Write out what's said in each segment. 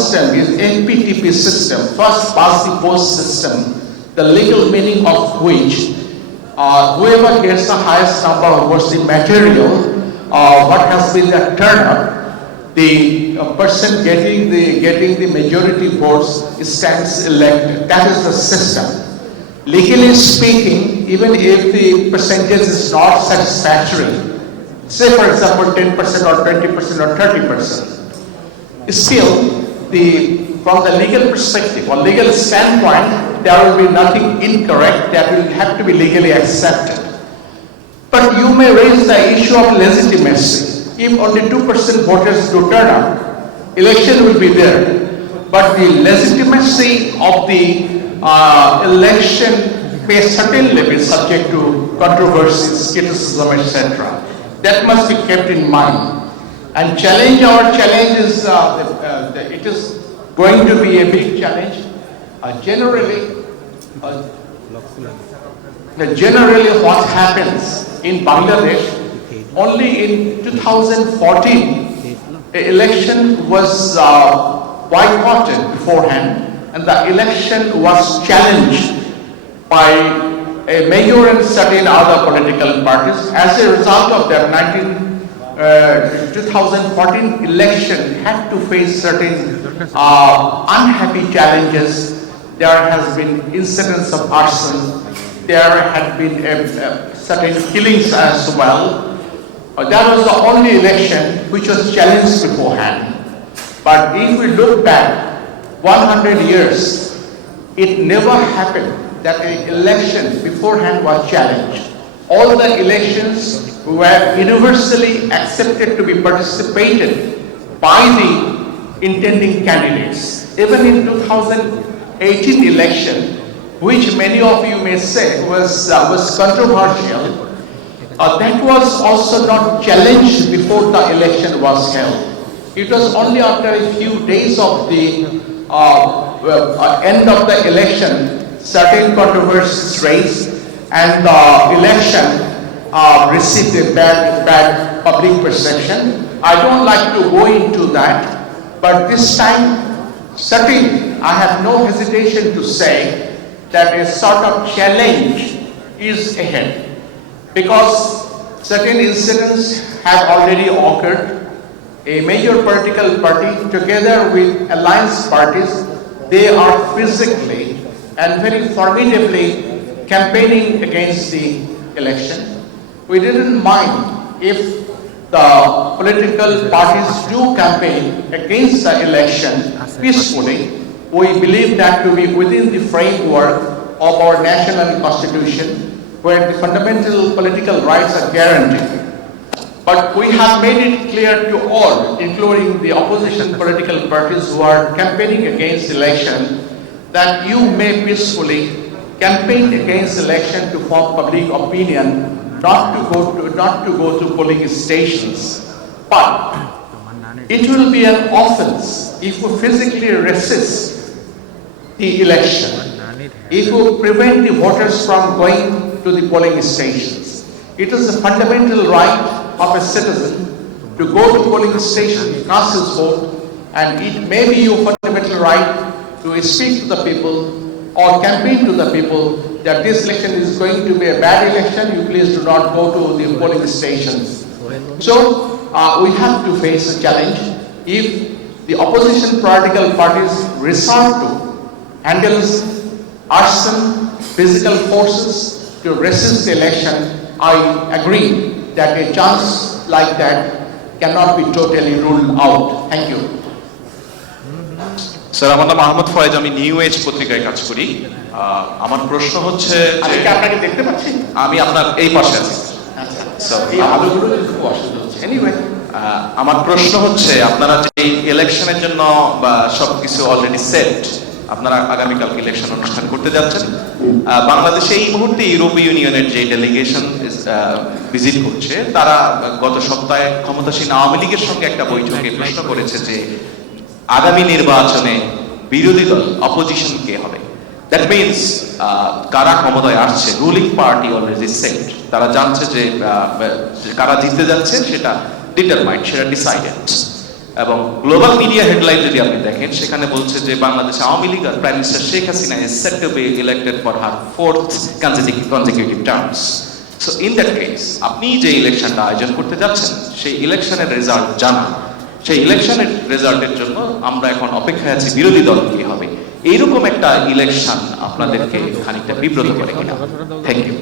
system is FPTP system, first past the post system, the legal meaning of which whoever gets the highest number of votes, the material, what has been the turnout, the person getting the majority votes stands elected. That is the system. Legally speaking, even if the percentage is not satisfactory, say for example 10% or 20% or 30%, still from the legal perspective or legal standpoint, there will be nothing incorrect that will have to be legally accepted. But you may raise the issue of legitimacy. If only 2% voters do turn up, election will be there. But the legitimacy of the election may certainly be subject to controversies, criticism, etc. That must be kept in mind. And our challenge is, it is going to be a big challenge. Generally what happens in Bangladesh, only in 2014, the election was boycotted beforehand, and the election was challenged by a mayor and certain other political parties. As a result of that, 2014 election had to face certain unhappy challenges. There has been incidents of arson. There had been certain killings as well. That was the only election which was challenged beforehand. But if we look back 100 years, it never happened that an election beforehand was challenged. All the elections were universally accepted to be participated by the intending candidates. Even in 2018 election, which many of you may say was controversial, that was also not challenged before the election was held. It was only after a few days of the end of the election, certain controversies raised, and the election received a bad public perception. I don't like to go into that, but this time, certainly, I have no hesitation to say that a sort of challenge is ahead, because certain incidents have already occurred. A major political party, together with alliance parties, they are physically and very formidably campaigning against the election. We didn't mind if the political parties do campaign against the election peacefully. We believe that to be within the framework of our national constitution, where the fundamental political rights are guaranteed. But we have made it clear to all, including the opposition political parties who are campaigning against election, that you may peacefully campaign against election to form public opinion, not to go to polling stations. But it will be an offense if we physically resist the election, if we prevent the voters from going to the polling stations. It is a fundamental right of a citizen to go to polling station, cast his vote, and it may be your fundamental right to speak to the people or campaign to the people that this election is going to be a bad election, you please do not go to the polling stations. So we have to face a challenge. If the opposition political parties resort to handle arson, physical forces to resist the election, I agree that a chance like that cannot be totally ruled out. Thank you. Sir, আমার নাম আহমদ ফয়েজ, আমি new age পত্রিকায় কাজ করি। আমার প্রশ্ন হচ্ছে, আপনাকে দেখতে পাচ্ছি? আমি আপনার এই পাশে আছি। আমার প্রশ্ন হচ্ছে, আপনারা যে ইলেকশনের জন্য বা সবকিছু অলরেডি সেট, আপনারা আগামীকাল ইলেকশন অনুষ্ঠান করতে যাচ্ছেন। বাংলাদেশে এই মুহূর্তে ইউরোপীয় ইউনিয়নের যে ডেলিগেশন ভিজিট করছে, তারা গত সপ্তাহে ক্ষমতাসীন আওয়ামী লীগের সঙ্গে একটা বৈঠকে প্রশ্ন করেছে যে আগামী নির্বাচনে বিরোধী দল অপোজিশন কে হবে। দ্যাট মিনস কারা ক্ষমতায় আসছে, রুলিং পার্টি অলরেডি সেট। তারা জানছে যে কারা জিততে যাচ্ছে, সেটা ডিটারমাইন্ড, সেটা ডিসাইডেড। এবং গ্লোবাল মিডিয়া হেডলাইন যদি আপনি দেখেন সেখানে বলছে যে বাংলাদেশ আওয়ামী লীগ আর prime minister Sheikh Hasina is set to be elected for her fourth consecutive terms. So in that case আপনি যে ইলেকশনটা আয়োজন করতে যাচ্ছেন সেই ইলেকশনের রেজাল্ট জানা, সেই ইলেকশনের রেজাল্টের জন্য আমরা এখন অপেক্ষায় আছি বিরোধী দল কি হবে। এইরকম একটা ইলেকশন আপনাদেরকে খানিকটা বিব্রত করে কিনা? Thank you.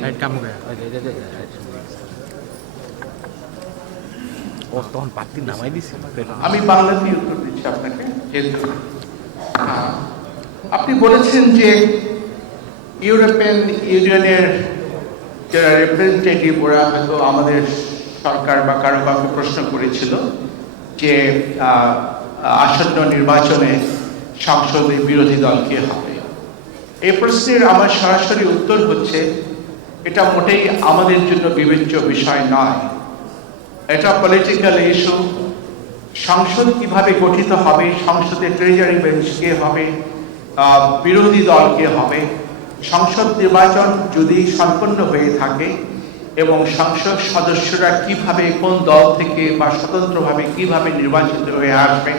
আমি বাংলাতেই উত্তর দিচ্ছি আপনাকে। আপনি বলেছেন যে ইউরোপিয়ান ইউনিয়নের যারা রিপ্রেজেন্টেটিভ ওরা হয়তো আমাদের সরকার বা কারো কাউকে প্রশ্ন করেছিল যে আসন্ন নির্বাচনে সংসদে বিরোধী দল কে হবে। এই প্রশ্নের আমার সরাসরি উত্তর হচ্ছে এটা মোটেই আমাদের জন্য বিবেচ্য বিষয় নয়। এটা পলিটিক্যাল ইস্যু। সংসদ কিভাবে গঠিত হবে, সংসদে ট্রেজারি বেঞ্চ কে হবে, বিরোধী দল কে হবে, সংসদ নির্বাচন যদি সম্পন্ন হয়ে থাকে এবং সংসদ সদস্যরা কিভাবে কোন দল থেকে বা স্বতন্ত্রভাবে কিভাবে নির্বাচিত হয়ে আসবে,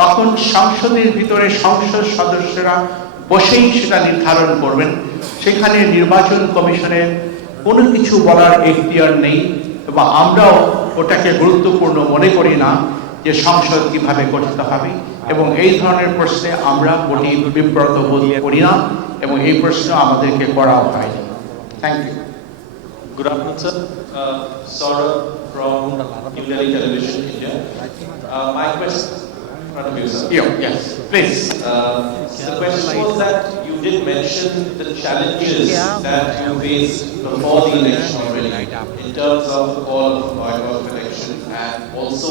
তখন সংসদের ভিতরে সংসদ সদস্যরা বসেই সেটা নির্ধারণ করবেন। সেখানে নির্বাচন কমিশনের কোনো কিছু বলার এখতিয়ার নেই এবং আমরাও ওটাকে গুরুত্বপূর্ণ মনে করি না যে সংসদ কিভাবে গঠিত হবে, এবং এই ধরনের প্রশ্নে আমরা মোটেই বিব্রত বোধ করি না এবং এই প্রশ্ন আমাদেরকে করাও হয়নি। Thank you. Good afternoon, sir. Saurabh from Business Television EKHON. My question, in front of you, sir. Yes, please. The question was that you did mention the challenges that you faced before the election already in terms of the call of boycott of election, and also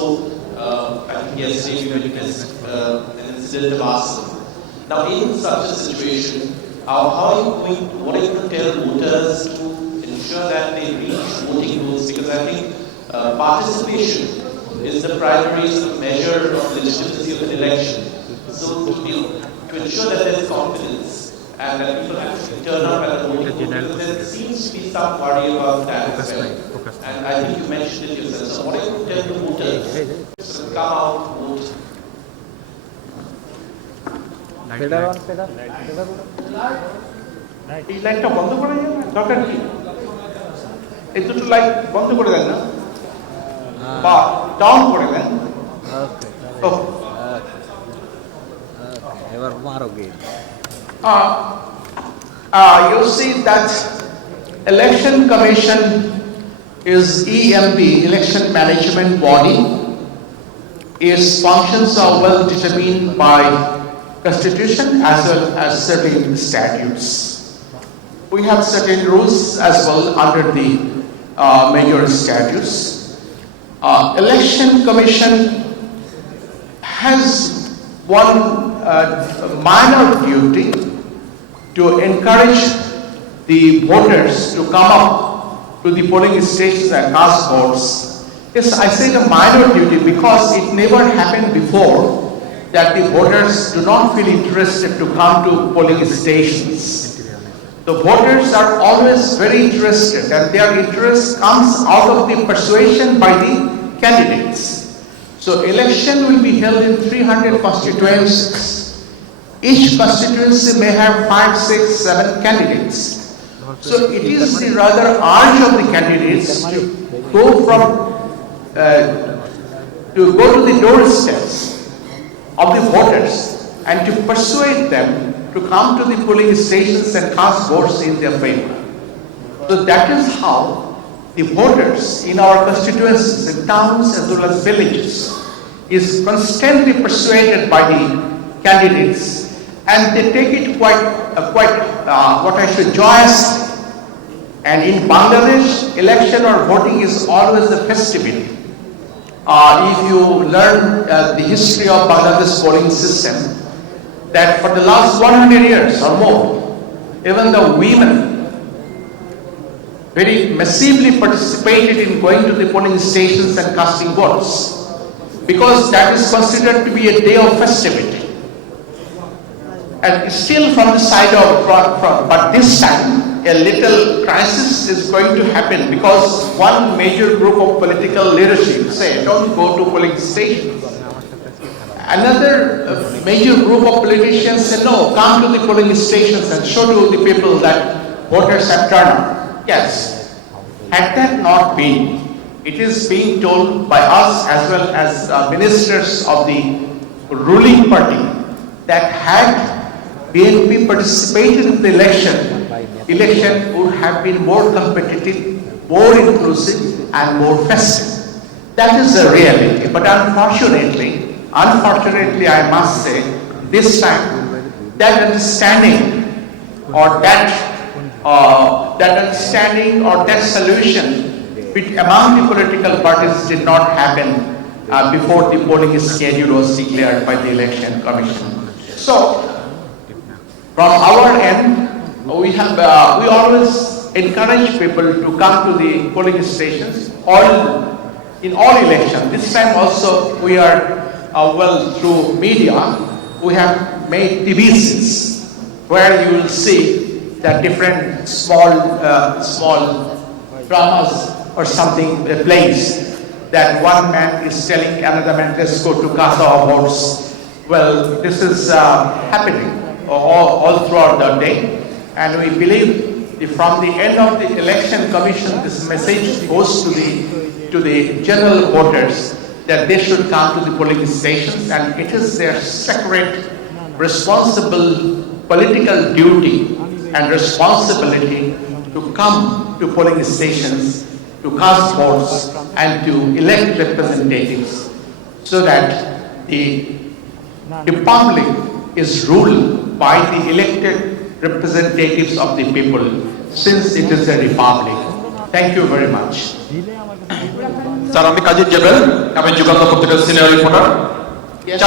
I think yesterday you witnessed an incident of arson. Now, in such a situation, how are you going? What are you going to tell voters to ensure that they reach voting booths? Because I think participation is the primary measure of legitimacy of an election. So to ensure that there is confidence and that people actually turn up at the voting booth, because there seems to be some worry about that as well. And I think you mentioned it yourself. So what are you going to tell the voters to come out, vote? এই লাইটটা বন্ধ করে দেন, দরকার কি? এই দুটো light বন্ধ করে দেন না, বা ডাউন করে দেন। You see that election commission is EMB, election management body. Its functions are well determined by Constitution as well as certain statutes. We have certain rules as well under the major statutes. Election Commission has one minor duty to encourage the voters to come up to the polling stations and cast votes. Yes, I say the minor duty because it never happened before that the voters do not feel interested to come to polling stations. The voters are always very interested, and their interest comes out of the persuasion by the candidates. So election will be held in 300 constituencies. Each constituency may have 5, 6, 7 candidates. So it is the rather urge of the candidates to go to the doorsteps of the voters and to persuade them to come to the polling stations and cast votes in their favor. So that is how the voters in our constituencies, in towns as well as villages, is constantly persuaded by the candidates, and they take it quite joyously. And in Bangladesh, election or voting is always a festivity. If you learn the history of Bangladesh polling system, that for the last 100 years or more, even the women very massively participated in going to the polling stations and casting votes, because that is considered to be a day of festivity. And still from the side of but this time a little crisis is going to happen, because one major group of political leadership say don't go to polling stations. Another major group of politicians said, no, come to the polling stations and show to the people that voters have turned up. Yes, had that not been, it is being told by us as well as ministers of the ruling party that had BNP participated in the election would have been more competitive, more inclusive and more festive. That is the reality. But unfortunately, I must say, this time, that understanding or that solution among the political parties did not happen before the polling schedule was declared by the Election Commission. So, from our end, we always encourage people to come to the polling stations in all elections. This time also we are through media we have made TVCs where you will see that different small dramas or something plays that one man is telling another man, let's go to cast our votes. Well, this is happening all throughout the day, and we believe from the end of the Election Commission, this message goes to the general voters that they should come to the polling stations, and it is their sacred, responsible political duty and responsibility to come to polling stations, to cast votes and to elect representatives so that the republic is ruled by the elected representatives of the people, since it is a republic. Thank you very much. Sir, আমি কাজী জেবেল, আমি যুগান্তর পত্রিকার senior reporter.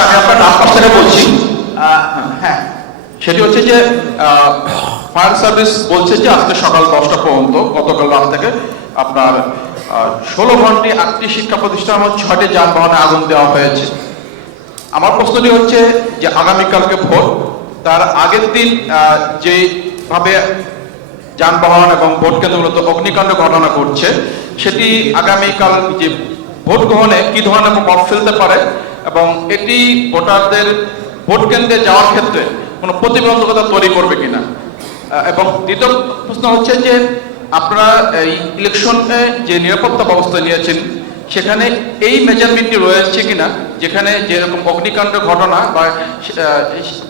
আমি আপনার নাম পাশে বলছি। হ্যাঁ, সেটি হচ্ছে যে ফায়ার সার্ভিস বলছে যে আজকে সকাল 10টা পর্যন্ত, গতকাল রাত থেকে আপনার 16 ঘন্টায় 8টি শিক্ষা প্রতিষ্ঠানের মধ্যে 6টি যানবাহনে আগুন দেওয়া হয়েছে। আমার প্রশ্নটি হচ্ছে যে আগামীকালকে ভোট, তার আগের দিন যেভাবে যানবাহন এবং ভোট কেন্দ্রগুলোতে অগ্নিকাণ্ড ঘটনা ঘটছে, সেটি আগামীকাল যে ভোট গ্রহণে কি ধরনের প্রভাব ফেলতে পারে এবং এটি ভোটারদের ভোট কেন্দ্রে যাওয়ার ক্ষেত্রে কোনো প্রতিবন্ধকতা তৈরি করবে কিনা। এবং দ্বিতীয় প্রশ্ন হচ্ছে যে আপনারা এই ইলেকশনে যে নিরাপত্তা ব্যবস্থা নিয়েছেন, সেখানে এই মেজারমেন্টটি রয়েছে কিনা, যেখানে যেরকম অগ্নিকাণ্ড ঘটনা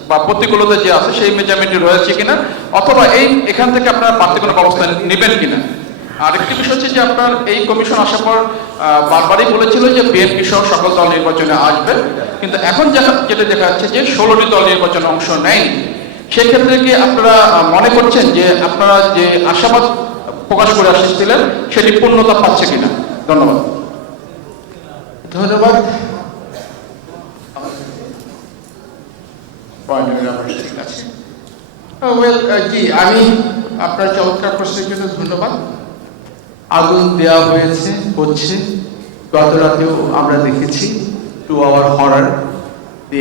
বা প্রতিকূলতা যে আছে সেই মেজারমেন্টটি রয়েছে কিনা, অথবা এখান থেকে আপনারা বাড়তি কোনো ব্যবস্থা নেবেন কিনা। আরেকটি বিষয় হচ্ছে যে আপনার এই কমিশন আসার পর বারবারই বলেছিল যে বিএনপি সহ সকল দল নির্বাচনে আসবে, কিন্তু এখন যেটা দেখা যাচ্ছে যে 16টি দল নির্বাচনে অংশ নেয়নি। সেক্ষেত্রে কি আপনারা মনে করছেন যে আপনারা যে আশাবাদ প্রকাশ করে আসছিলেন সেটি পূর্ণতা পাচ্ছে কিনা? ধন্যবাদ। ধন্যবাদ। জি, আমি আপনার চমৎকার প্রশ্নের জন্য ধন্যবাদ। আগুন দেওয়া হচ্ছে গত রাতেও আমরা দেখেছি, টু আওয়ার হরার,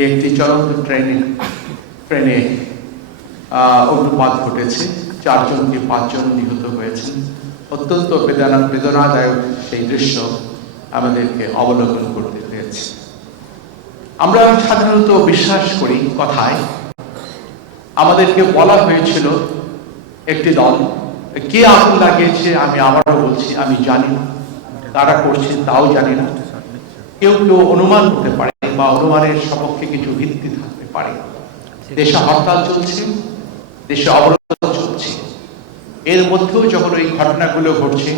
একটি চলন্ত ট্রেনে অগ্নুৎপাত ঘটেছে, 4 জন কি 5 জন নিহত হয়েছেন। অত্যন্ত বেদনাদায়ক সেই দৃশ্য আমাদেরকে অবলোকন করতে হয়েছে। আমরা সাধারণত বিশ্বাস করি কথায়, আমাদেরকে বলা হয়েছিল একটি দল, কে আগুন লাগিয়েছে আমি আবারও বলছি আমি জানি না, কারা করছে তাও জানি না। কেউ অনুমান করতে পারে বা অনুমানের সপক্ষে কিছু ভিত্তি থাকতে পারে। দেশে হরতাল চলছে, দেশে অবরোধ চলছে, এর মধ্যেও যখন এই ঘটনাগুলো ঘটছে,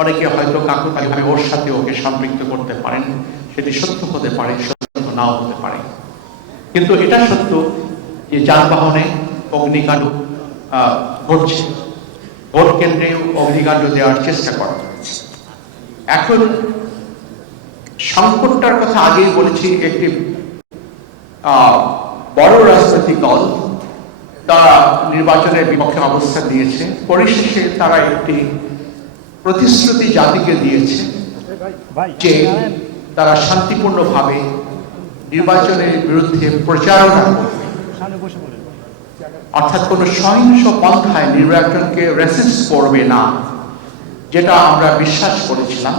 অনেকে হয়তো কাকতালীয়ভাবে ওর সাথে ওকে সম্পৃক্ত করতে পারেন। সেটি সত্য হতে পারে, সত্য নাও হতে পারে, কিন্তু এটা সত্য যে যানবাহনে অগ্নিকাণ্ড ঘটছে, ভোট কেন্দ্রেও অগ্নিকাণ্ড দেওয়ার চেষ্টা করা হচ্ছে। এখন সংকটটার কথা আগেই বলেছি, একটি বড় রাজনৈতিক দল তারা নির্বাচনের বিপক্ষে অবস্থান নিয়েছে। পরিশেষে তারা একটি প্রতিশ্রুতি জাতিকে দিয়েছে যে তারা শান্তিপূর্ণভাবে নির্বাচনের বিরুদ্ধে প্রচারণা করবে, অর্থাৎ কোনো সহিংস পন্থায় নির্বাচনকে রেসিস্ট করবে না, যেটা আমরা বিশ্বাস করেছিলাম।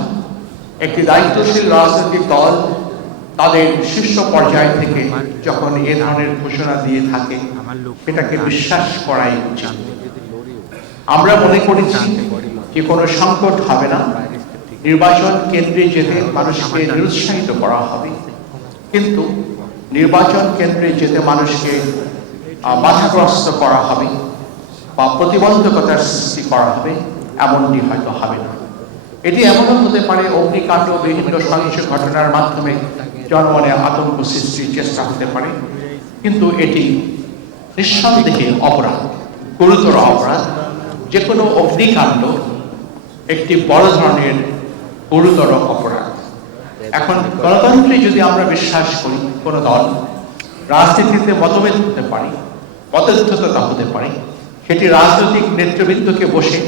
একটি দায়িত্বশীল রাজনৈতিক দল তাদের শীর্ষ পর্যায় থেকে যখন এ ধরনের ঘোষণা দিয়ে থাকে সেটাকে বিশ্বাস করাই উচিত। আমরা মনে করেছি যে কোনো সংকট হবে না, নির্বাচন কেন্দ্রে যেতে মানুষকে নিরুৎসাহিত করা হবে, কিন্তু নির্বাচন কেন্দ্রে যেতে মানুষকে বাধাগ্রস্ত করা হবে বা প্রতিবন্ধকতার সৃষ্টি করা হবে, এমনটি হয়তো হবে না। এটি এমনও হতে পারে অগ্নিকাণ্ড বিভিন্ন সহিংস ঘটনার মাধ্যমে জনমনে আতঙ্ক সৃষ্টির চেষ্টা হতে পারে, কিন্তু এটি নিঃসন্দেহে অপরাধ, গুরুতর অপরাধ। যে কোনো অগ্নিকাণ্ড একটি বড় ধরনের গুরুতর অপরাধ। এখন গণতন্ত্রে যদি আমরা বিশ্বাস করি, কোনো দল রাজনীতিতে মতভেদ হতে পারে, মতদ্বৈততা হতে পারে, সেটি রাজনৈতিক নেতৃবৃন্দকে বসে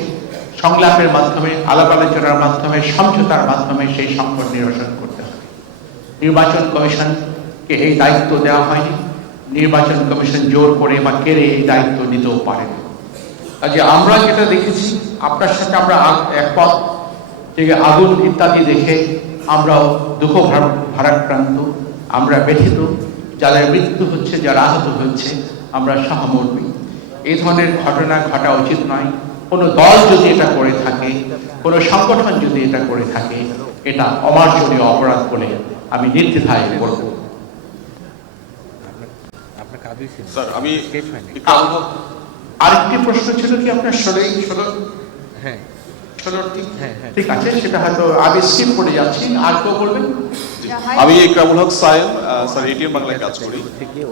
সংলাপের মাধ্যমে, আলাপ আলোচনার মাধ্যমে, সমঝোতার মাধ্যমে সেই সংকট নিরসন করতে হবে। নির্বাচন কমিশনকে এই দায়িত্ব দেওয়া হয়নি, নির্বাচন কমিশন জোর করে বা কেড়ে এই দায়িত্ব নিতেও পারে না। কাজে আমরা যেটা দেখেছি, আপনার সাথে আমরা একমত যে আগুন ইত্যাদি দেখে আমরাও দুঃখ ভারাক্রান্ত, আমরা ব্যথিত, যাদের মৃত্যু হচ্ছে, যারা আহত হচ্ছে, আমরা সহমর্মী। এই ধরনের ঘটনা ঘটা উচিত নয়। কোনো দল যদি এটা করে থাকে, কোনো সংগঠন যদি এটা করে থাকে, এটা অমার্জনীয় অপরাধ বলে আমি নির্দ্বিধায় বলব। স্যার, আমি আরেকটি প্রশ্ন ছিল কি আপনার হ্যাঁ ঠিক আছে, সেটা হয়তো আমি স্কিপ করে যাচ্ছি, আর কেউ বলবেন? আমি ইকরামুল হক সায়েম, স্যার এটিএন বাংলায় কাজ করি।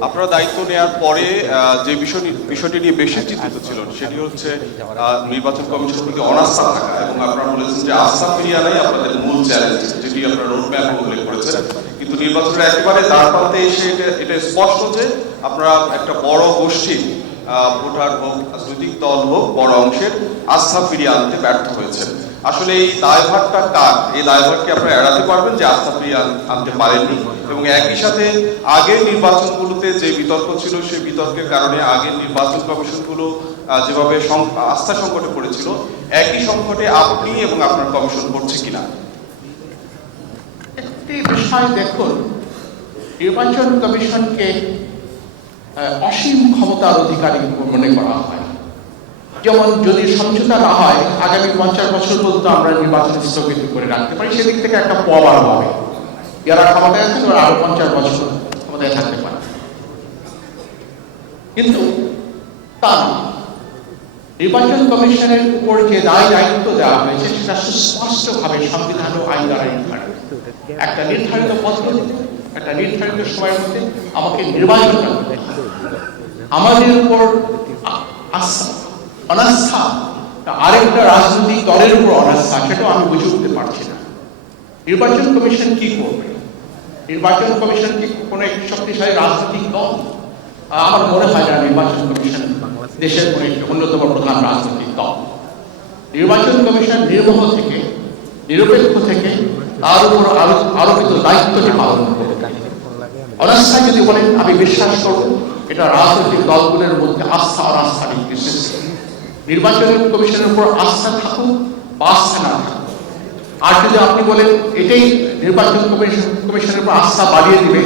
আপনারা দায়িত্ব নেওয়ার পরে যে বিষয়টি নিয়ে বেশি চিন্তিত ছিল সেটি হচ্ছে নির্বাচন কমিশন থেকে অনাস্থা থাকা, এবং আপনারা বলেছেন যে আস্থা ফিরিয়ে আনাই আপনাদের মূল চ্যালেঞ্জ, যেটি আপনারা রোডম্যাপ উল্লেখ করেছেন। কিন্তু নির্বাচনের একেবারে দ্বার প্রান্তে এসে এটা স্পষ্ট যে আপনারা একটা বড় গোষ্ঠী, ভোটার হোক, রাজনৈতিক দল হোক, বড় অংশের আস্থা ফিরিয়ে আনতে ব্যর্থ হয়েছে। আসলে এই দায়ভারটা কার? এই দায়ভারকে আপনারা এড়াতে পারবেন যে আস্থা ফিরিয়ে আনতে পারেননি, এবং একই সাথে আগের নির্বাচনগুলোতে যে বিতর্ক ছিল সেই বিতর্কের কারণে আগের নির্বাচন কমিশনগুলো যেভাবে আস্থা সংকটে পড়েছিল, একই সংকটে আপনি এবং আপনার কমিশন পড়ছে কিনা? একটি বিষয় দেখুন, নির্বাচন কমিশনকে অসীম ক্ষমতার অধিকারী মনে করা হয়। যেমন যদি সমঝোতা না হয়, আগামী 50 বছর পর্যন্ত আমরা নির্বাচন স্থগিত করে রাখতে পারি, সেদিক থেকে একটা পাওয়ার হবে। যারা ক্ষমতায় আছে তারা আরো 50 বছর ক্ষমতায় থাকতে পারে, কিন্তু তা না। নির্বাচন কমিশনের উপর যে দায়িত্ব দেওয়া হয়েছে সেটা সুস্পষ্টভাবে সংবিধান ও আইন দ্বারা নির্ধারিত। একটা নির্ধারিত পদ্ধতি, একটা নির্ধারিত সময়ের মধ্যে আমাকে নির্বাচন করতে হবে। আমাদের উপর অনাস্থা, আরেকটা রাজনৈতিক দলের উপর অনাস্থা, সেটাও আমি বুঝে উঠতে পারছি না। নির্বাচন কমিশন কি করবে? নির্বাচন কমিশন কি কোনো একটি শক্তিশালী রাজনৈতিক দল? আমার মনে হয় না নির্বাচন কমিশন দেশের কোনো একটি অন্যতম প্রধান রাজনৈতিক দল। নির্বাচন কমিশন নির্মোহ থেকে, নিরপেক্ষ থেকে তার উপর আরোপিত দায়িত্বটি পালন করবে। অনাস্থা যদি বলেন, আমি বিশ্বাস করব এটা রাজনৈতিক দলগুলোর মধ্যে আস্থা অনাস্থার একটি সৃষ্টি। নির্বাচন কমিশনের উপর আস্থা থাকুক বা আস্থা না থাকুক, আর যদি আপনি বলেন এটাই নির্বাচন কমিশনের উপর আস্থা বাড়িয়ে দিবে,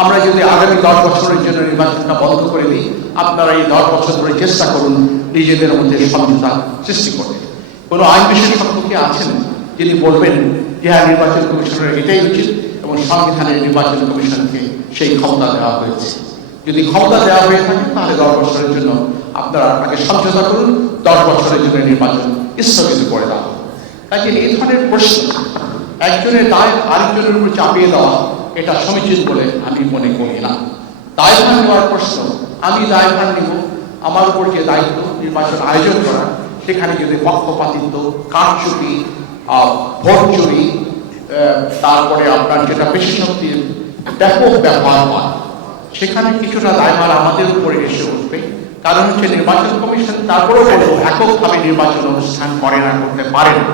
আমরা যদি আগামী 10 বছরের জন্য নির্বাচনটা বন্ধ করে দিই, আপনারা এই 10 বছর ধরে চেষ্টা করুন নিজেদের মধ্যে সমঝোতা সৃষ্টি করতে। কোনো আইন বিশেষজ্ঞ কি আছেন যিনি বলবেন যে হ্যাঁ, নির্বাচন কমিশনের এটাই উচিত এবং সংবিধানের নির্বাচন কমিশনকে সেই ক্ষমতা দেওয়া হয়েছে? যদি ক্ষমতা দেওয়া হয়ে থাকে তাহলে 10 বছরের জন্য আপনারা আগে সমঝোতা করুন, 10 বছরের জন্য নির্বাচন স্থগিত করে দেওয়া। কাজে এই ধরনের প্রশ্ন, একজনের দায় আরেকজনের উপর চাপিয়ে দেওয়া, এটা সমীচীন বলে আমি মনে করি না। দায়ভার নেওয়ার প্রশ্ন, আমি দায়ভার নিব, আমার উপর যে দায়িত্ব নির্বাচন আয়োজন করা, সেখানে যদি পক্ষপাতিত্ব, কারচুপি, ভোট চুরি, তারপরে আপনার যেটা পেশি শক্তির ব্যাপক ব্যবহার হয়, সেখানে কিছুটা দায়ভার আমাদের উপরে এসে উঠবে। কারণ হচ্ছে নির্বাচন কমিশন তারপরেও বলবো এককভাবে নির্বাচন অনুষ্ঠান করে না, করতে পারে না।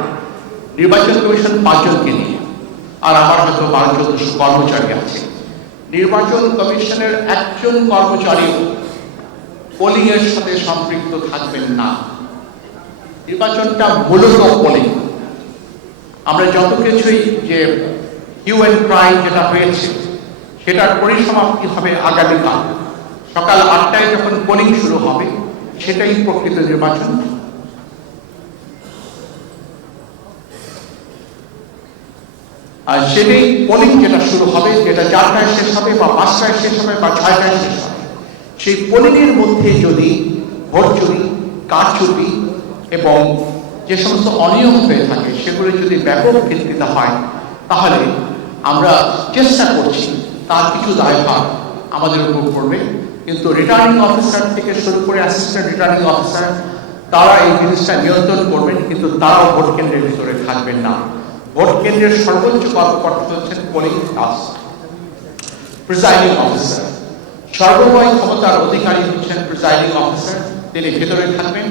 নির্বাচন কমিশন 5 জনকে নিয়ে, আর আমার হয়তো 12-1400 কর্মচারী আছে। নির্বাচন কমিশনের একজন কর্মচারীও পোলিং এর সাথে সম্পৃক্ত থাকবেন না। নির্বাচনটা মূলত পোলিং। আমরা যত কিছুই যে হিউ অ্যান্ড ক্রাই যেটা হয়েছে, সেটার পরিসমাপ্তি হবে আগামীকাল সকাল 8টায় যখন পোলিং শুরু হবে, সেটাই প্রকৃত নির্বাচন। আর সেটাই পোলিং যেটা শুরু হবে, যেটা 4টায় শেষ হবে বা 5টায় শেষ হবে বা 6টায় শেষ হবে, সেই পোলিংয়ের মধ্যে যদি ভোট চুরি, কারচুপি এবং যে সমস্ত অনিয়ম হয়ে থাকে সেগুলো যদি ব্যাপক ভিত্তিতে হয়, তাহলে আমরা চেষ্টা করছি তার কিছু দায়ভার আমাদের উপর পড়বে। কিন্তু রিটার্নিং অফিসার থেকে শুরু করে অ্যাসিস্ট্যান্ট রিটার্নিং অফিসার, তারা এই জিনিসটা নিয়ন্ত্রণ করবেন, কিন্তু তারাও ভোট কেন্দ্রের ভিতরে থাকবেন না। ভোট কেন্দ্রের সর্বোচ্চ কর্মকর্তা হচ্ছেন পোলিং প্রিসাইডিং অফিসার। সর্বময় ক্ষমতার অধিকারী হচ্ছেন প্রিসাইডিং অফিসার, তিনি ভেতরে থাকবেন।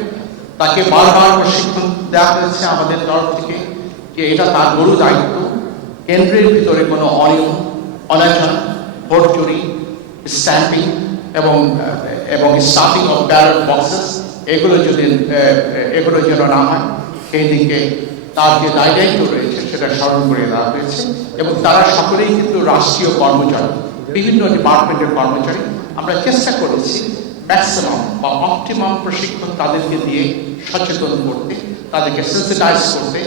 তাকে বারবার প্রশিক্ষণ দেওয়া হয়েছে আমাদের তরফ থেকে যে এটা তার গুরু দায়িত্ব, কেন্দ্রের ভিতরে কোনো অনিয়ম, অনাচার, ভোট চুরি, স্ট্যাম্পিং এবং স্টাফিং অফ ব্যালট বক্সেস এগুলো যেন না হয়, সেই দিকে তার যে দায়িত্ব রয়েছে সেটা স্মরণ করে দেওয়া হয়েছে। এবং তারা সকলেই কিন্তু রাষ্ট্রীয় কর্মচারী, বিভিন্ন ডিপার্টমেন্টের কর্মচারী। আমরা চেষ্টা করেছি ম্যাক্সিমাম বা অপটিমাম প্রশিক্ষণ তাদেরকে দিয়ে সচেতন করতে, তাদেরকে সেন্সিটাইজ করতে,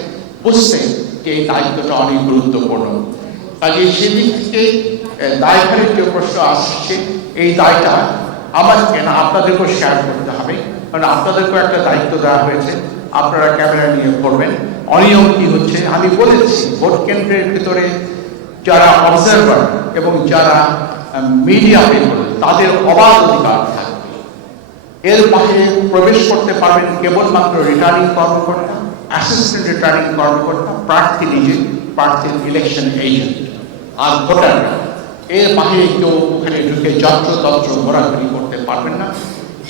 বুঝতে যে এই দায়িত্বটা অনেক গুরুত্বপূর্ণ। কাজে সেদিক থেকে দায়ভারের যে প্রশ্ন আসছে, এই দায়টা আমাকে না আপনাদেরকেও শেয়ার করতে হবে, কারণ আপনাদেরকেও একটা দায়িত্ব দেওয়া হয়েছে। আপনারা ক্যামেরা নিয়ে করবেন অনিয়ম কি হচ্ছে। আমি বলেছি ভোট কেন্দ্রের ভিতরে যারা অবজারভার এবং যারা মিডিয়া পিপল, তাদের অবাধ অধিকার থাকবে। এর বাইরে প্রবেশ করতে পারবেন কেবলমাত্র রিটার্নিং কর্মকর্তা, অ্যাসিস্ট্যান্ট রিটার্নিং কর্মকর্তা, প্রার্থী নিজে, প্রার্থীর ইলেকশন এজেন্ট আর ভোটাররা। এর বাইরে কেউ ওখানে ঢুকে যন্ত্রতন্ত্র ঘোরাঘুরি করতে পারবেন না।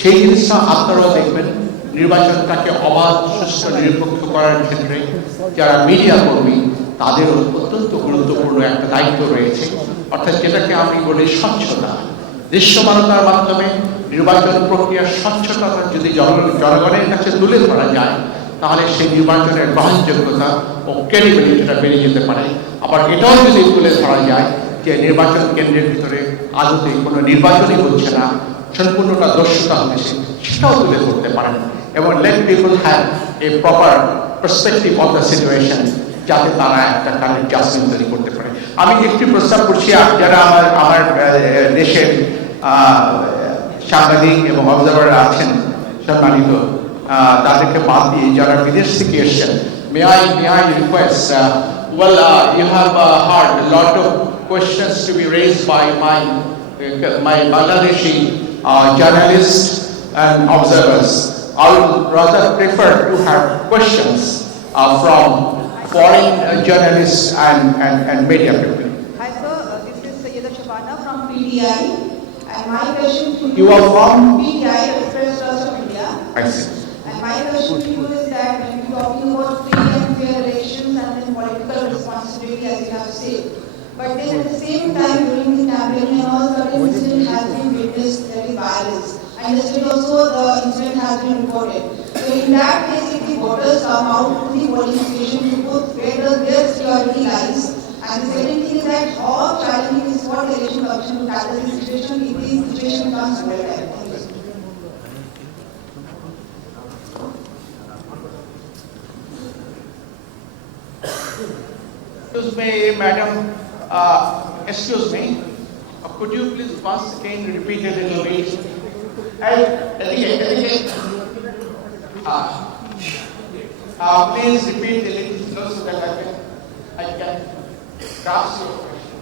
সেই জিনিসটা আপনারাও দেখবেন। নির্বাচনটাকে অবাধ, সুষ্ঠু, নিরপেক্ষ করার ক্ষেত্রে যারা মিডিয়া কর্মী, তাদের অত্যন্ত গুরুত্বপূর্ণ একটা দায়িত্ব রয়েছে। অর্থাৎ যেটাকে আমি বলি স্বচ্ছতা, দৃশ্যমানতার মাধ্যমে নির্বাচন প্রক্রিয়ার স্বচ্ছতা যদি জনগণের কাছে তুলে ধরা যায়, তাহলে সেই নির্বাচনের গ্রহণযোগ্যতা ও ক্রেডিবিলিটিটা বেড়ে যেতে পারে। আবার এটাও যদি তুলে ধরা যায় যে নির্বাচন কেন্দ্রের ভিতরে আদতে কোনো নির্বাচনই হচ্ছে না, সম্পূর্ণটা দস্যুতা হয়েছে, সেটাও তুলে ধরতে পারেন। এবং late people have a proper perspective of the situation, যাতে তারা একটা কারেন্ট জাজমেন্ট তৈরি করতে পারে। আমি একটি প্রস্তাব করছি, যারা আমার দেশের সাংবাদিক এবং অবজারভাররা আছেন সম্মানিত, তাদেরকে বাদ দিয়ে যারা বিদেশ থেকে এসেছেন, may I request, you have heard a lot of questions to be raised by my Bangladeshi journalists and observers. I would rather prefer to have questions from foreign journalists and media people. Hi sir, this is Sayyida Shabana from PTI, and my question to You are from? PTI, Press Trust of India. I see. And my question to you is that when we are talking about free and fair elections and then political responsibility, as you have said, but then at the same time during the campaigning and all, certain incident has been witnessed, there is violence, and yesterday also the incident has been reported. So in that case, if the voters come out to the polling station to put where their security lies, and the second thing is that how challenging is for the election commission to tackle the situation if the situation comes to that. Excuse me, madam. Excuse me. Could you please once again repeat it in English? Please repeat the little so that I can grasp your question.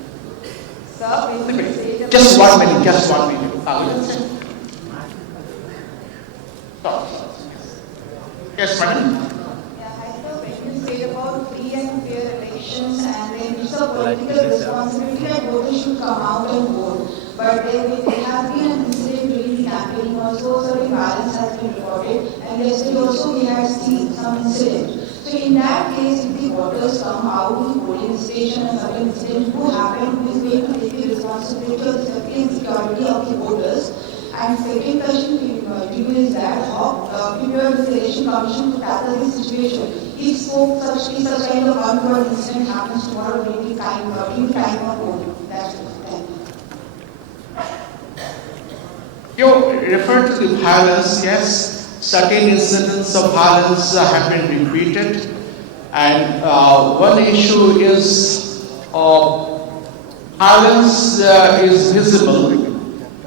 Sir, when you say the Just 1 minute. Yes, madam. Yeah, hi sir, when you say about free and fair elections and then it's a political responsibility that voters should come out and vote. But there has been an incident during the campaign also, certain violence has been reported, and yesterday also we had seen some incident. So in that case, if the voters come out to the polling station and certain incident who happened, who is going to take the responsibility of the safety and security of the voters? And second question to you is that how prepared is the election commission to tackle this situation? If such kind of untoward incident happens tomorrow during time of voting, that's it. Thank you. You refer to the violence, yes. Certain incidents of violence have been repeated. And one issue is violence is visible.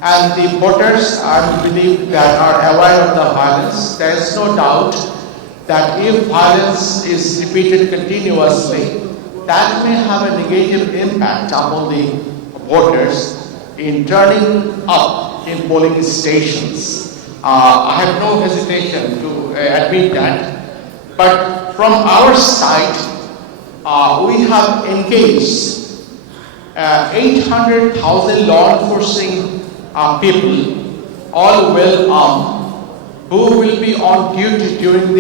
And the voters, I believe, that are aware of the violence. There is no doubt that if violence is repeated continuously, that may have a negative impact upon the voters in turning up in polling stations. I have no hesitation to admit that. But from our side, we have engaged 800,000 law enforcing people, all well armed, who will be on duty during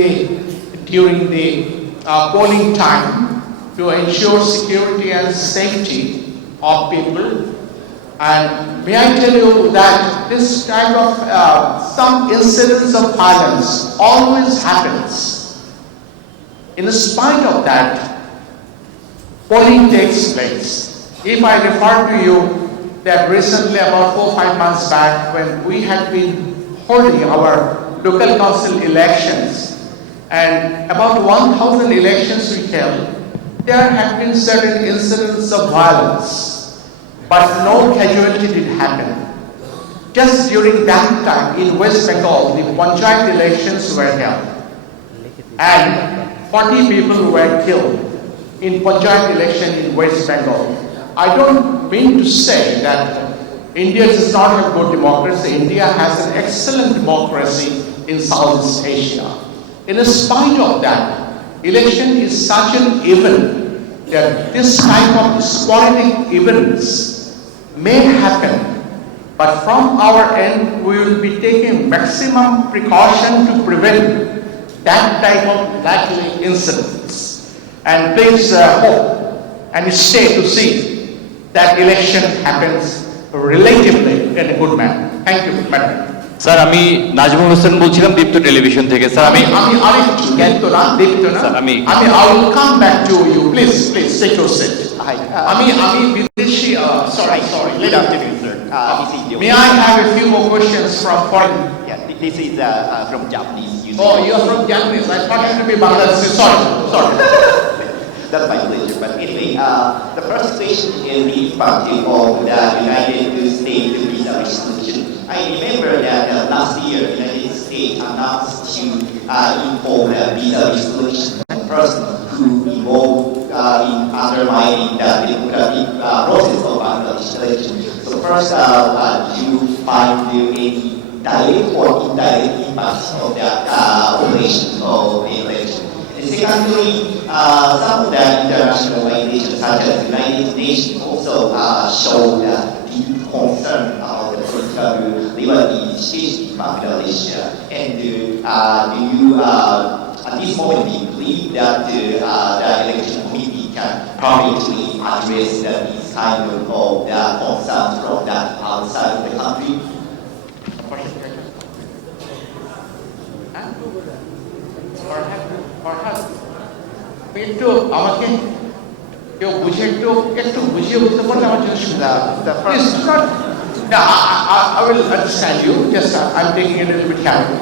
the polling time to ensure security and safety of people. And may I tell you that this type of some incidents of violence always happens. In spite of that, polling takes place. If I refer to you that recently, about 4 or 5 months back, when we had been holding our local council elections, and about 1,000 elections we held, there had been certain incidents of violence, but no casualty did happen. Just during that time in West Bengal, the Panchayat elections were held, and 40 people were killed in Panchayat election in West Bengal. I don't mean to say that India does not have good democracy. India has an excellent democracy in Southeast Asia. In spite of that, election is such an event that this type of sporadic events may happen. But from our end, we will be taking maximum precaution to prevent that type of likely incidents. And please hope and stay to see that election happens relatively in a good manner. Thank you, madam. Sir আমি নাজমুল হোসেন বলছিলাম দীপ্ত television থেকে sir আমি আরেকটু জ্ঞাত না দীপ্ত না sir I will come back to you. Please take your seat. আমি বিদেশি sorry Good afternoon, sir. This is may I have a few more questions from foreign? Yeah, this is from Japanese. Oh, you are from Japanese. I thought you to be Bangladeshi. Sorry. That's my pleasure. But anyway, the first question is the impact of the United States visa restriction. I remember that last year, the United States announced to impose a visa restriction on a person who involved in undermining the democratic process of Bangladesh election. So first, do you find any direct or indirect impacts of the operation of the election? And secondly, some of the international organizations such as the United Nations also show deep concern about the political liberty situation in Bangladesh. And do you, at this moment, do you believe that the election committee can properly address these kind of concerns from the outside of the country? Perhaps একটু আমাকে কেউ বুঝে একটু বুঝিয়ে বলতে পারলে আমার জন্য সুবিধা Please do not. No, I will understand you. Just I'm taking it a little bit careful.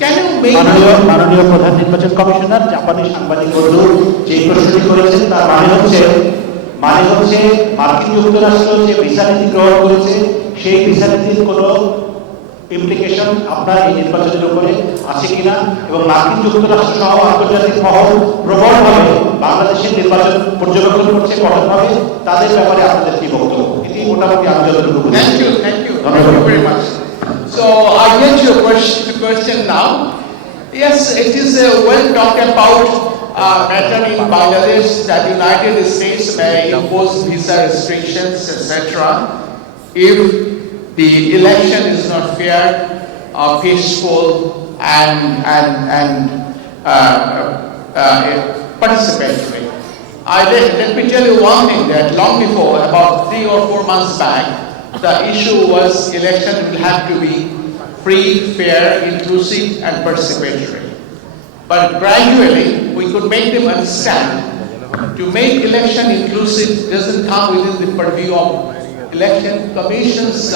Can you make মাননীয় প্রধান নির্বাচন কমিশনার জাপানি সাংবাদিক বন্ধু যে প্রশ্নটি করেছেন তার মানে হচ্ছে মার্কিন যুক্তরাষ্ট্র যে ভিসা নীতি গ্রহণ করেছে সেই ভিসা নীতির কোনো ইমপ্লিকেশন আপনার এই নির্বাচনের উপরে আছে কিনা এবং মার্কিন যুক্তরাষ্ট্র সহ আন্তর্জাতিক মহল প্রবলভাবে বাংলাদেশের নির্বাচন পর্যবেক্ষণ করছে কঠোরভাবে তাদের ব্যাপারে আপনাদের কি বক্তব্য এটি মোটামুটি আমি যতটুকু বুঝি Thank you very much. So I get your question now. Yes, it is a well talked about matter in Bangladesh that United States may impose visa restrictions, etc. if the election is not fair, peaceful, and participatory. Let me tell you one thing that long before, about 3 or 4 months back, the issue was election will have to be free, fair, inclusive, and participatory. But gradually, we could make them understand to make election inclusive doesn't come within the purview of elections commission's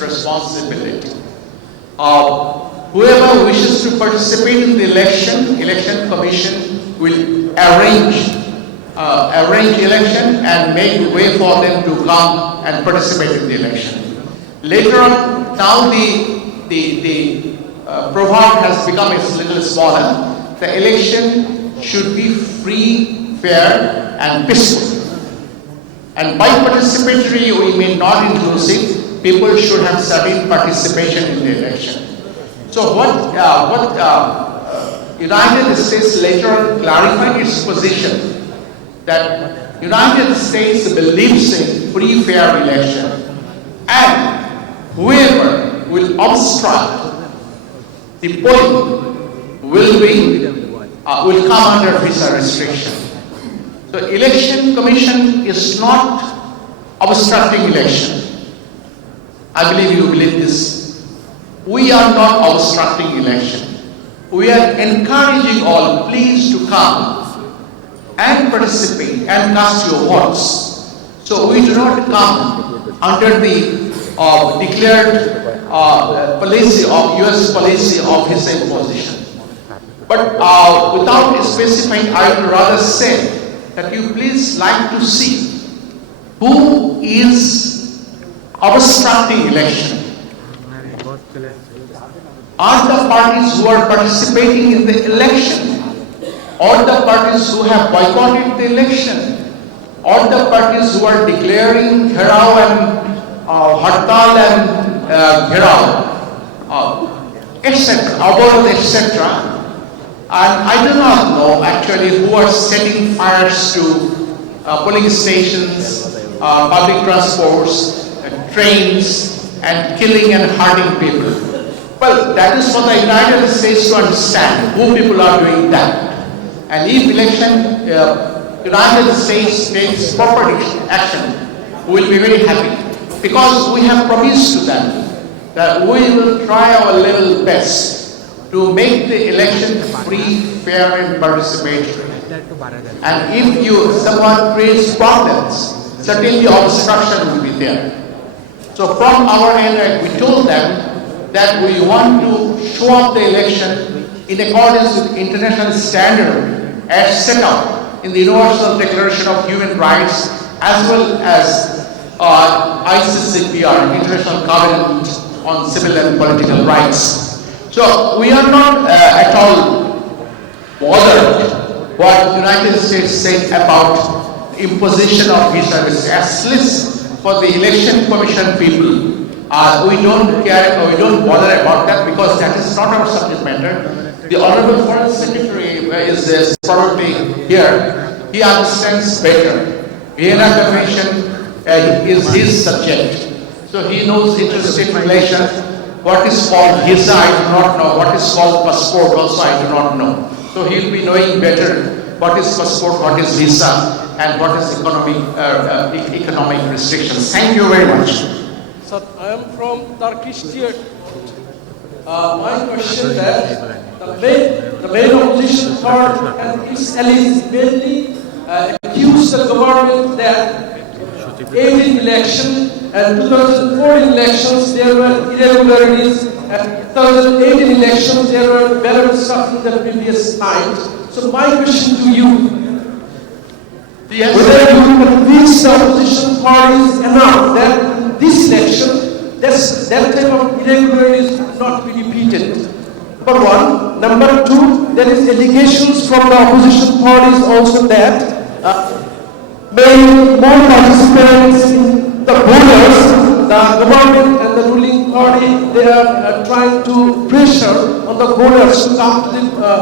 responsibility. Whoever wishes to participate in the election commission will arrange election and make way for them to come and participate in the election. Later on, now the proverb has become a little smaller. The election should be free, fair, and peaceful. And by participatory, we mean not inclusive. People should have certain participation in the election. So what United States later on clarified its position that United States believes in free, fair election, and whoever will obstruct the polling will come under visa restriction. So election commission is not obstructing election. I believe you believe this. We are not obstructing election. We are encouraging all, please to come and participate and cast your votes. So we do not come under the declared policy of US policy of his imposition. But without specifying, I would rather say that you please like to see who is obstructing election. Are the parties who are participating in the election, or the parties who have boycotted the election, or the parties who are declaring Gherao and Hartal and Gherao, etc., Abod, etc. And I do not know actually who are setting fires to polling stations, public transports, trains, and killing and hurting people. Well, that is for the United States to understand who people are doing that. And if election, United States takes proper action, we will be very happy. Because we have promised to them that we will try our level best to make the election free, fair, and participatory. And if someone creates problems, certainly obstruction will be there. So from our end, we told them that we want to show up the election in accordance with international standard as set out in the Universal Declaration of Human Rights as well as ICCPR, International Covenant on Civil and Political Rights. So we are not at all bothered what the United States said about imposition of visa restrictions. At least for the election commission people, we don't care, we don't bother about that because that is not our subject matter. The Honorable Foreign Secretary is probably here. He understands better. Vienna Convention is his subject. So he knows interstate relations. What is called visa, I do not know. What is called passport also, I do not know. So he will be knowing better what is passport, what is visa, and what is economic restrictions. Thank you very much. Sir, I am from Turkish tier. My question that the main opposition party and its allies mainly accused the government that 18 election and 2004 elections there were irregularities, and 2018 elections there were better stuff in the previous night. So my question to you, whether you convince the opposition parties enough that this election, that type of irregularities will not be repeated. Number one. Number two, there is allegations from the opposition parties also that many more participants in the voters, the government and the ruling party, they are trying to pressure on the voters to come to the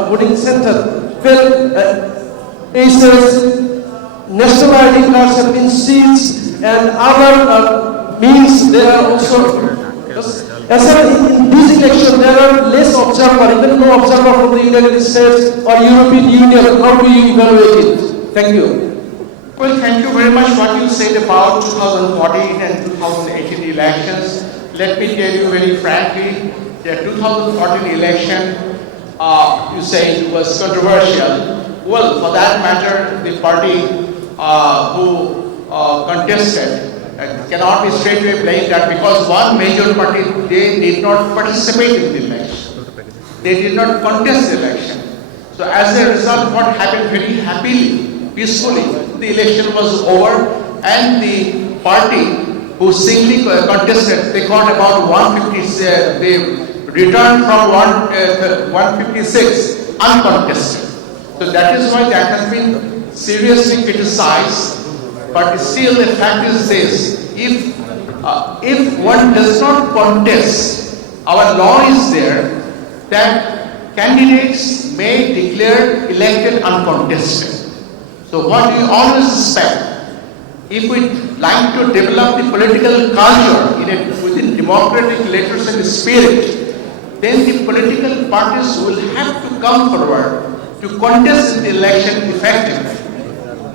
voting center. Well, national ID cards have been seized and other means they are also. As in this election, there are less observers, even no observer from the United States or European Union. How do you evaluate it? Thank you. Well, thank you very much what you said about 2014 and 2018 elections. let me tell you very frankly, the 2014 election, you say it was controversial. Well, for that matter, the party who contested cannot be straightway blamed that because one major party, they did not participate in the election. They did not contest the election. So as a result, what happened very happily, peacefully, the election was over and the party who singly contested, they got about 150, they returned from 156 uncontested. So that is why that has been seriously criticized. But still the fact is this, if one does not contest, our law is there that candidates may declare elected uncontested. So what we always expect, if we like to develop the political culture within democratic letters and spirit, then the political parties will have to come forward to contest the election effectively.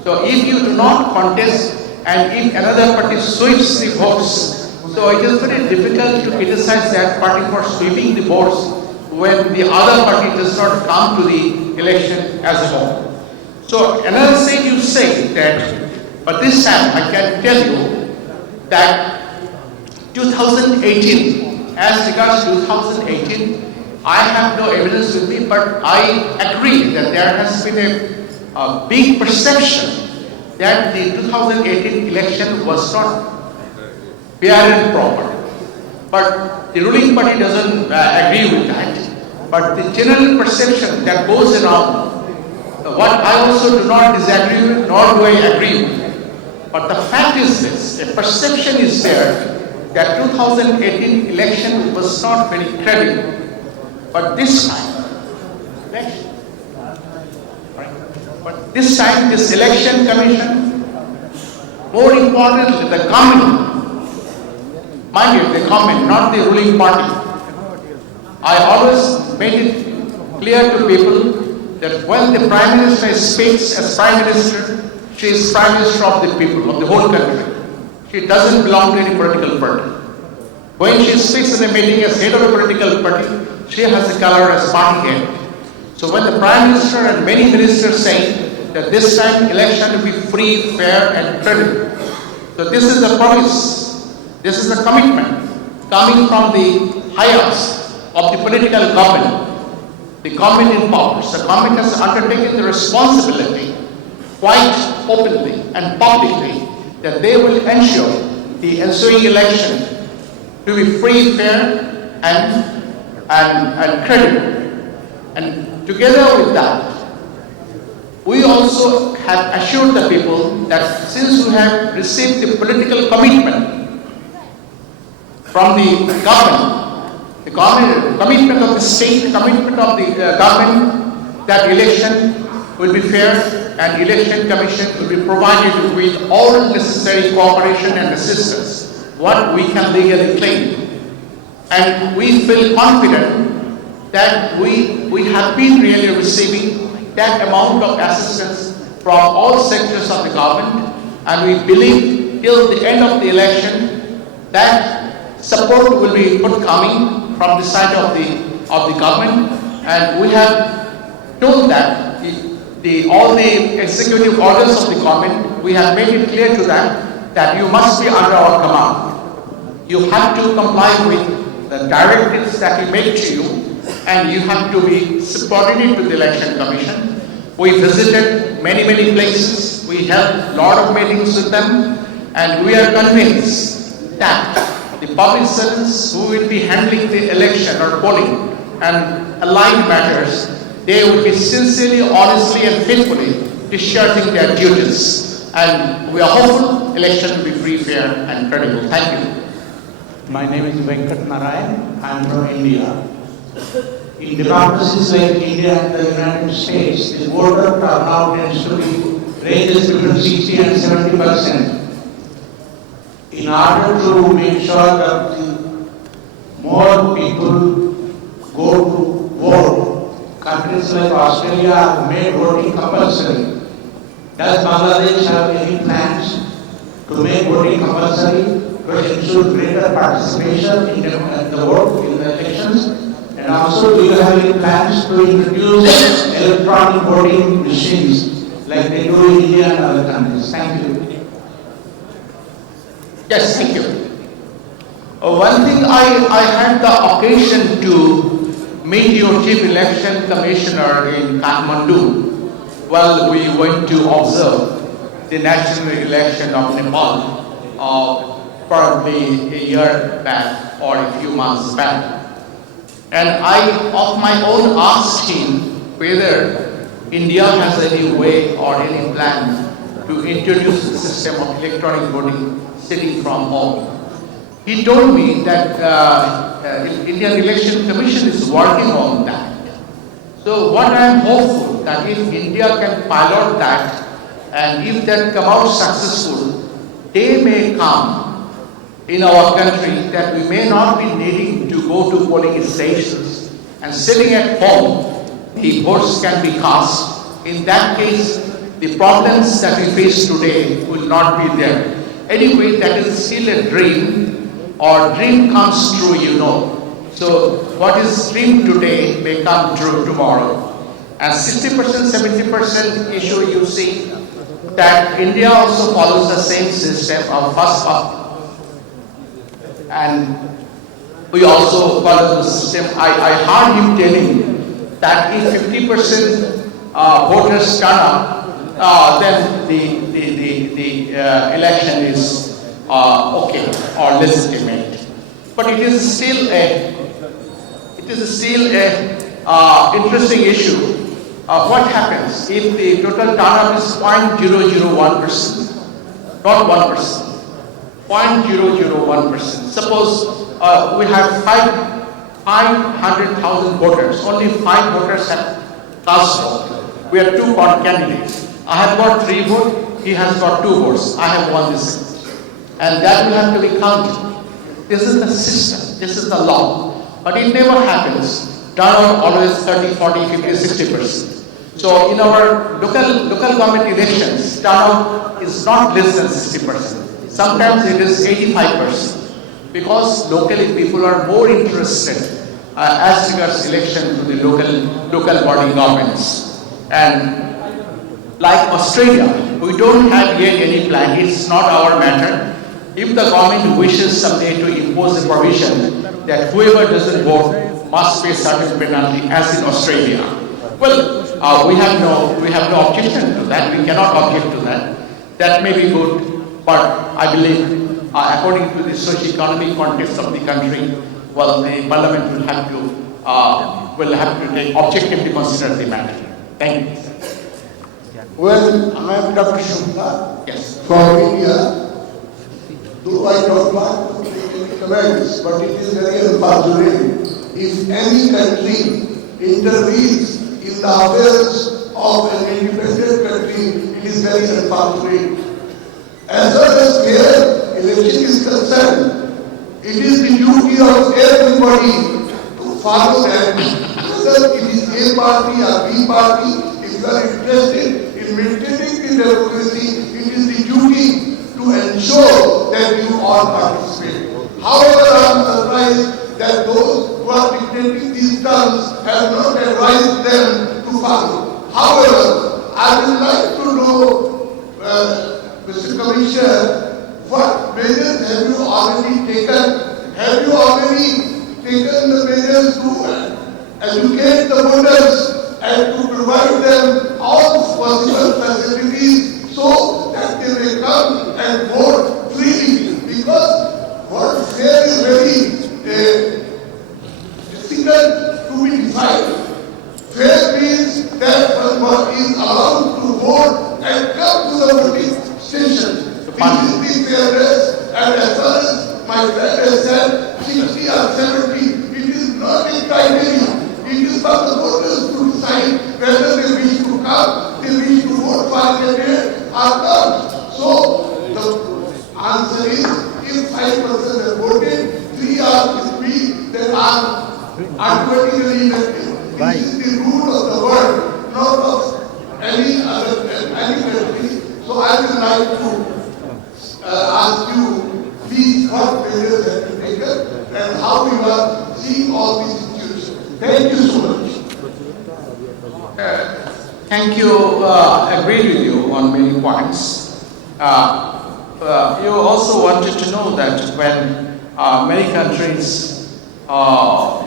So if you do not contest and if another party sweeps the votes, so it is very difficult to criticize that party for sweeping the votes when the other party does not come to the election as a whole. So another thing you say that, but this time I can tell you that 2018, as regards 2018, I have no evidence with me, but I agree that there has been a big perception that the 2018 election was not fair and proper. But the ruling party doesn't agree with that. But the general perception that goes around, what I also do not disagree with, nor do I agree with. But the fact is this, the perception is there that 2018 election was not very credible. But this time, this election commission, more importantly, the government, mind you, the government, not the ruling party. I always made it clear to people that when the Prime Minister speaks as Prime Minister, she is Prime Minister of the people, of the whole country. She doesn't belong to any political party. When she speaks in a meeting as head of a political party, she has the color as party head. So when the Prime Minister and many ministers say that this time election will be free, fair and credible. So this is the promise, this is the commitment coming from the high-ups of the political government, the government in power. So the government has undertaken the responsibility quite openly and publicly that they will ensure the ensuing election to be free, fair and credible. And together with that, we also have assured the people that since we have received the political commitment from the commitment of the state, commitment of the government, that election will be fair and election commission will be provided with all necessary cooperation and assistance, what we can legally claim. And we feel confident that we have been really receiving that amount of assistance from all sectors of the government, and we believe till the end of the election that support will be forthcoming from the side of the government, and we have told that all the executive orders of the government, we have made it clear to them that you must be under our command. You have to comply with the directives that we make to you, and you have to be subordinate to the election commission. We visited many places, we held a lot of meetings with them, and we are convinced that the public servants who will be handling the election or polling and allied matters, they will be sincerely, honestly and faithfully discharging their duties. And we are hopeful election will be free, fair and credible. Thank you. My name is Venkat Narayan. I am from India. In democracies like India and the United States, the voter turnout tends to be ranges between 60 and 70%. In order to make sure that more people go to vote, countries like Australia have made voting compulsory. Does Bangladesh have any plans to make voting compulsory? to ensure greater participation in the vote in the elections? And also, do you have any plans to introduce electronic voting machines like they do in India and other countries? Thank you. Yes, thank you. One thing I had the occasion to meet your Chief Election Commissioner in Kathmandu while we went to observe the national election of Nepal, probably a year back or a few months back. And I, of my own, asked him whether India has any way or any plan to introduce the system of electronic voting sitting from home. He told me that Indian Election Commission is working on that. So what I am hopeful that if India can pilot that, and if that come out successful, day may come in our country that we may not be needing to go to polling stations, and sitting at home, the votes can be cast. In that case, the problems that we face today will not be there. Anyway, that is still a dream, or dream comes true, you know. So what is dream today may come true tomorrow. And 60%, 70% issue you see that India also follows the same system of first come. And we also follow the system. I heard him telling that if 50% voters turn up, then the election is okay or legitimate. But it is still a interesting issue. What happens if the total turnout is 0.001%, not 1%, 0.001%? Suppose we have 500,000 voters, only 5 voters have cast vote. We have 2 candidates. I have got 3 votes, he has got 2 votes, I have won this. And that will have to be counted. This is the system, this is the law. But it never happens. Turnout always 30, 40, 50, 60%. So in our local government elections, turnout is not less than 60%. Sometimes it is 85%. Because locally people are more interested as regards election to the local body governments. And like Australia, we don't have yet any plan. It's not our matter. If the government wishes someday to impose a provision that whoever doesn't vote must pay certain penalty, as in Australia, well, we have no objection to that. We cannot object to that. That may be good, but I believe, according to the socio-economic context of the country, well, the Parliament will have to take objectively consider the matter. Thank you. Well, I am Dr. Shukla Yes. from India. Though I don't like to make any comments, but it is very unfortunate if any country intervenes in the affairs of an independent country. It is very unfortunate. As far as where election is concerned, it is the duty of everybody to follow that. Whether it is A party or B party, if you are interested in maintaining the democracy, it is the duty to ensure that you all participate. However, I am surprised that those who are dictating these terms have not advised them to follow. However, I would like to know, Mr. Commissioner, what measures have you already taken? Have you already taken the measures to educate the voters and to provide them all possible facilities so that they may come and vote freely? Because what fair is very difficult to be defined. Fair means that one is allowed to vote and come to the voting station. This is the fairness, and as far as my friend has said, 60 or 70, it is not a criteria. It is for the voters to decide whether they wish to come, they wish to vote for a candidate or not. So the answer is, if 5% have voted, 3 are with me, then are automatically elected. This is the rule of the world, not of any country. So I would like to ask you, please, what Thank you. Agreed with you on many points. You also wanted to know that when many countries,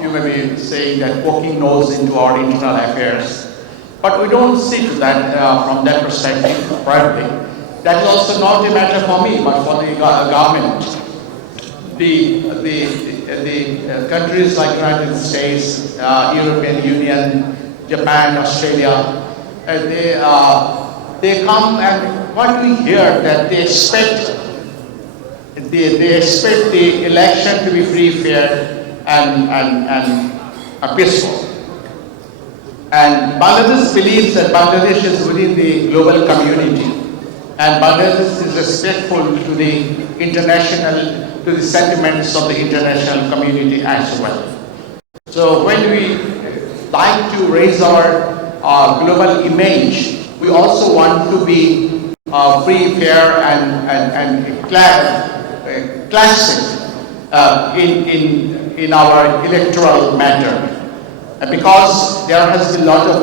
you may be saying that poking nose into our internal affairs, but we don't see to that from that perspective, probably. That is also not a matter for me, but for the government. The countries like United States, European Union, Japan, Australia, they come, and what we hear that they expect the election to be free, fair, and peaceful. And Bangladesh believes that Bangladesh is within the global community, and Bangladesh is respectful to the sentiments of the international community as well. So when we like to raise our global image, we also want to be free, fair, and classic in our electoral matter. Because there has been a lot of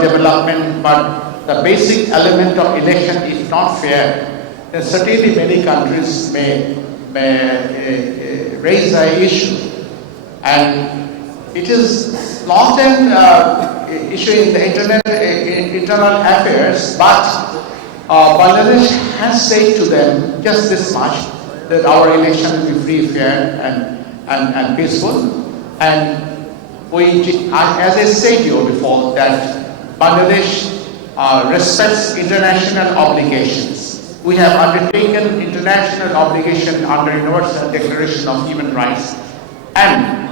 development, but the basic element of election, if not fair, then certainly many countries may raise the issue. And it is not an issue in the internal affairs, but Bangladesh has said to them just this much, that our election will be free, fair, and peaceful. And as I said to you before, that Bangladesh respects international obligations. We have undertaken international obligation under Universal Declaration of Human Rights and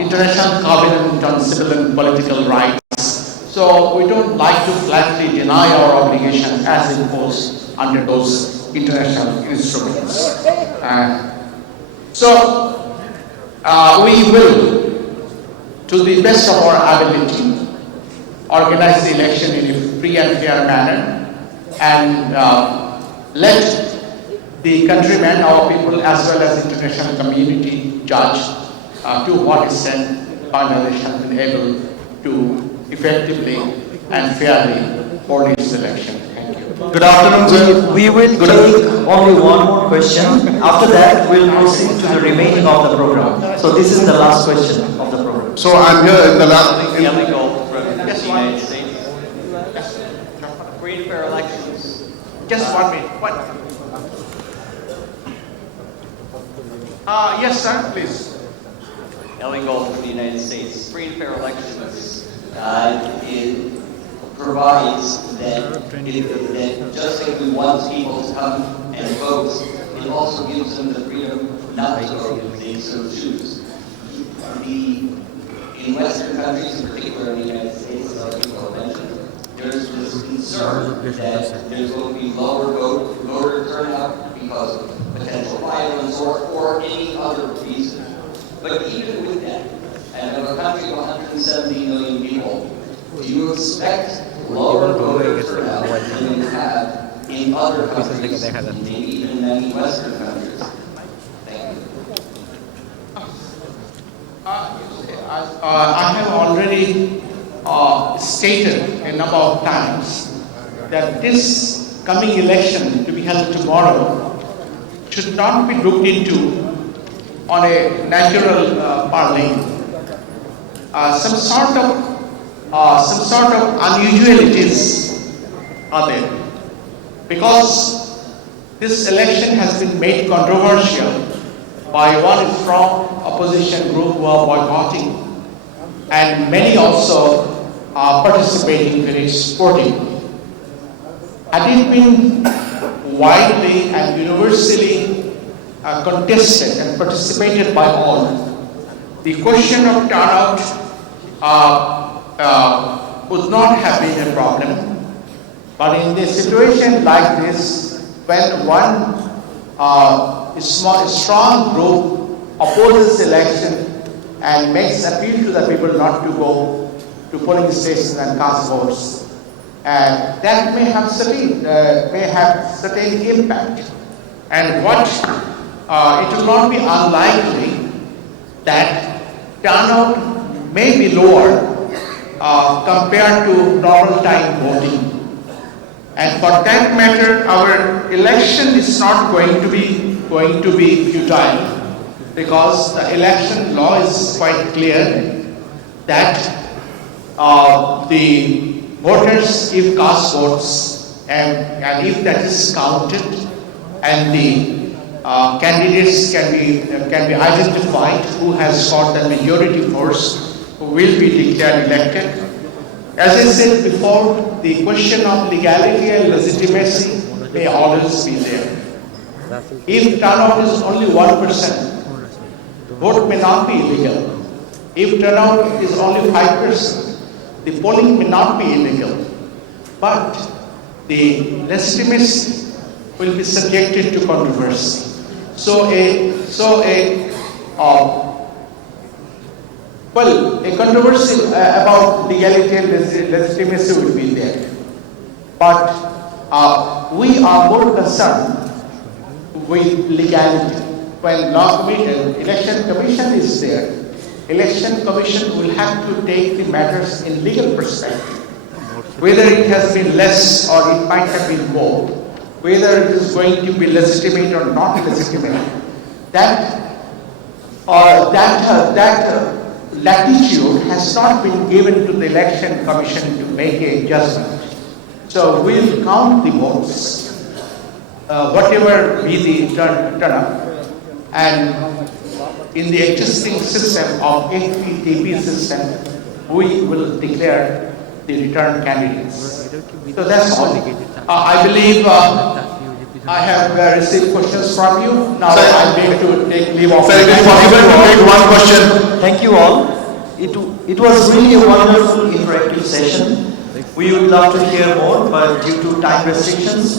International Covenant on Civil and Political Rights. So we don't like to flatly deny our obligation as imposed under those international instruments. We will, to the best of our ability, organize the election in a free and fair manner, and let the countrymen, our people, as well as the international community judge to what extent Bangladesh has been able to effectively and fairly hold its election. Thank you. Good afternoon, sir. We will take only one more question. After that, we'll proceed to the remaining of the program. So this is the last question of the program. So I'm here in the last. Illegal from the United States. Free and fair elections. Just 1 minute. Yes, sir, please. Illegal from the United States. Free and fair elections. It provides that just like we want people to come and vote, it also gives them the freedom not to vote if they so choose. In Western countries, in particular in the United States, as people mentioned, there's this concern that there's going to be lower voter turnout because of potential violence or any other reason. But even with that, and of a country of 170 million people, do you expect lower voter turnout than you have in other countries, maybe even in many Western countries? Thank you. I have already stated a number of times that this coming election to be held tomorrow should not be looked into on a natural parlance. Some sort of unusualities are there, because this election has been made controversial by one strong opposition group who are boycotting, and many also are participating, very supporting. Had it been widely and universally contested and participated by all, the question of turnout would not have been a problem. But in a situation like this, when one strong group opposes election and makes appeal to the people not to go to polling stations and cast votes, and that may have certain impact. And what it will not be unlikely that turnout may be lower compared to normal time voting. And for that matter, our election is not going to be futile, because the election law is quite clear that the voters, if cast votes and if that is counted and the candidates can be identified who has got the majority votes, who will be declared elected. As I said before, the question of legality and legitimacy may always be there. If turnout is only 1%, vote may not be illegal. If turnout is only 5%, the polling may not be illegal. But the legitimacy will be subjected to controversy. A controversy about legality and legitimacy will be there. But we are more concerned with legality. When election commission is there, election commission will have to take the matters in legal perspective. Whether it has been less or it might have been more, whether it is going to be legitimate or not legitimate, that latitude has not been given to the election commission to make a judgment. So we'll count the votes, whatever be the turnout, and in the existing system of FPTP system, we will declare the returned candidates. So that's all. I believe I have received questions from you. Now I'm going to take leave of. Sir, it is possible to take one question. Thank you all. It was really a wonderful interactive session. We would love to hear more, but due to time restrictions, we